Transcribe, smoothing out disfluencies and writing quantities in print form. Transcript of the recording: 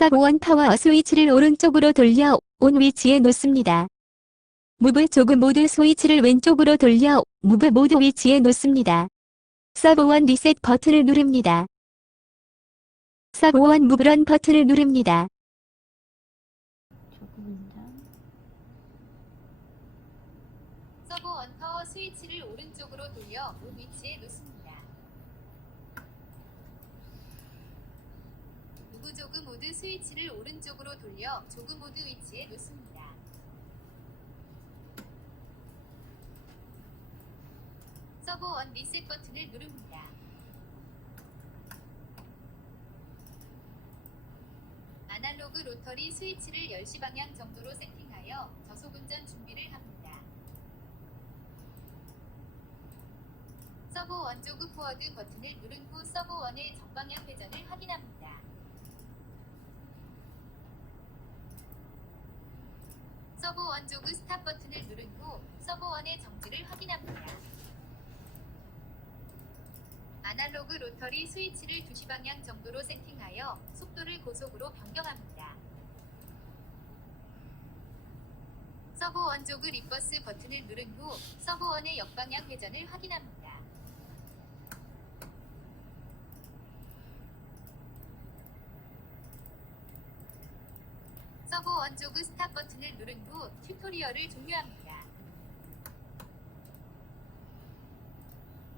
서브 1 파워 스위치를 오른쪽으로 돌려 온 위치에 놓습니다. 무브 조그 모드 스위치를 왼쪽으로 돌려 무브 모드 위치에 놓습니다. 서브 1 리셋 버튼을 누릅니다. 서브 1 무브런 버튼을 누릅니다. 조그 운전. 서브 1 파워 스위치를 오른쪽으로 돌려 온 위치에 놓습니다. 무브 조그 모드 스위치를 오른쪽으로 돌려 조그 모드 위치에 놓습니다. 서브 1 리셋 버튼을 누릅니다. 아날로그 로터리 스위치를 10시 방향 정도로 세팅하여 저속 운전 준비를 합니다. 서브 1 조그 포워드 버튼을 누른 후 서브 1의 정방향 회전을 확인합니다. 서브 1 조그 스탑 버튼을 누른 후 서브 1의 정지를 확인합니다. 아날로그 로터리 스위치를 2시 방향 정도로 세팅하여 속도를 고속으로 변경합니다. 서브 1 조그 리버스 버튼을 누른 후 서브 1의 역방향 회전을 확인합니다. 서브 1 조그 스탑 버튼을 누른 후 튜토리얼을 종료합니다.